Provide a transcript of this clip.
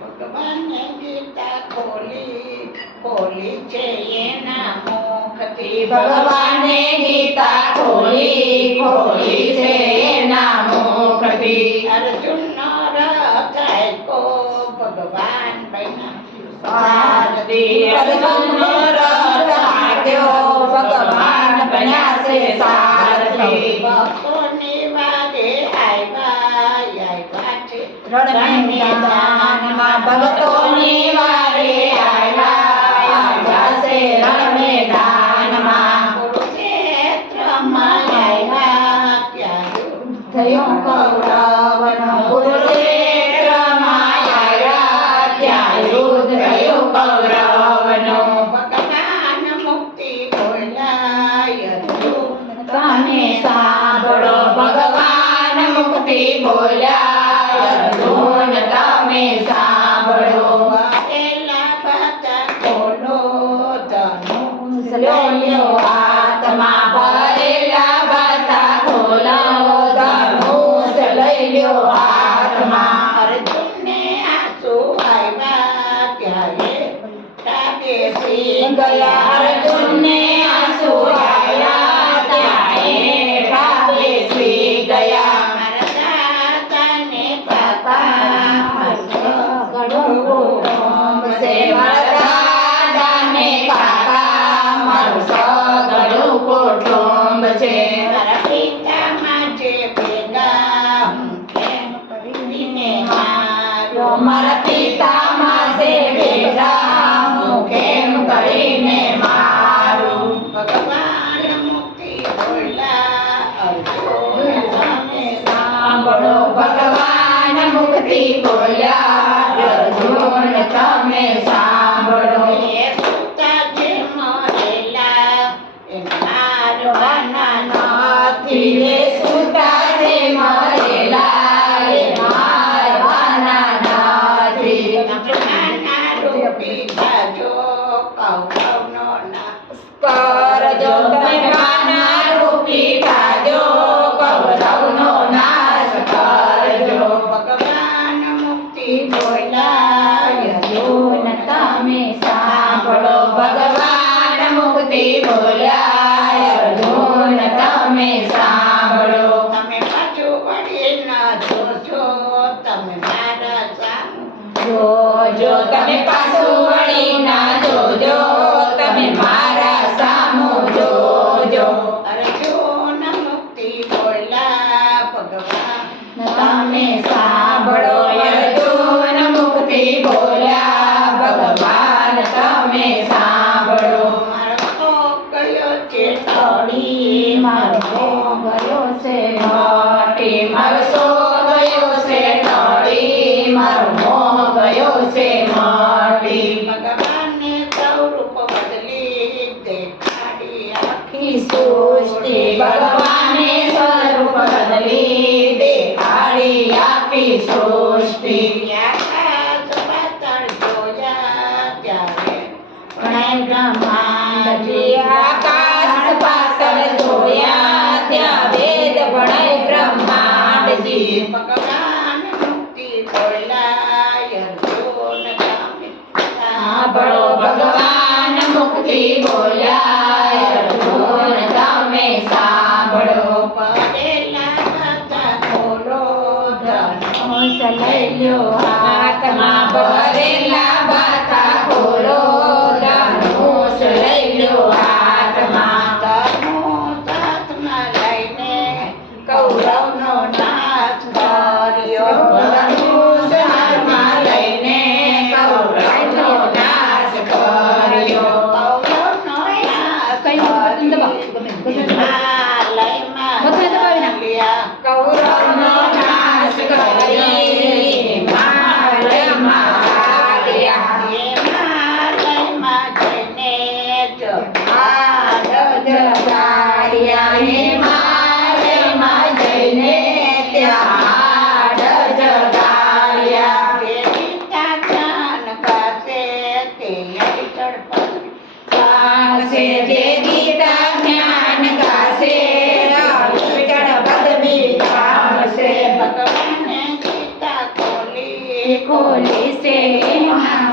భగవాన్ గీత కోలి కోలి చేయన మోకతి భగవాన్ గీత కోలి కోలి చేయన మోకతి అర్జున్ को भगवान बना पार्वती अर्जुन राधा क्यों भगवान बना से सारथी આવ્યા છે રણ મેદાનમાં ભક્તોની વારે આવ્યા આવ્યા છે રણ મેદાનમાં આવ્યા ત્યાં થયું કૌરવનો ગયા સાંભળો ભગવાન મુક્તિ બોલ્યા. અર્જુન તમે સાંભળો. નથી ધીરે સુતા મુક્તિ બોલ્યા અર્જુન તમે સાંભળો. તમે પાછું વળી ન જોજો તમે મારા સામું જોજો તમે પાછું વળી ના તળી મારો મારો ગયો છે માટી મારો સો ગયો છે ટળી મારો મોહ ગયો છે માટી ભગવાનને સ્વરૂપ બદલી દેખાડી આખી સૃષ્ટિ ભગવાને સ્વરૂપ બદલી દેખાડી આખી સૃષ્ટિ આકાશ સાંભળો ભગવાન મુક્તિ બોલાય. અર્જુન તમે સાંભળો. હતા ખોલો ધનુષ લઈ હાથમાં ભરેલા બાતા. Holy este.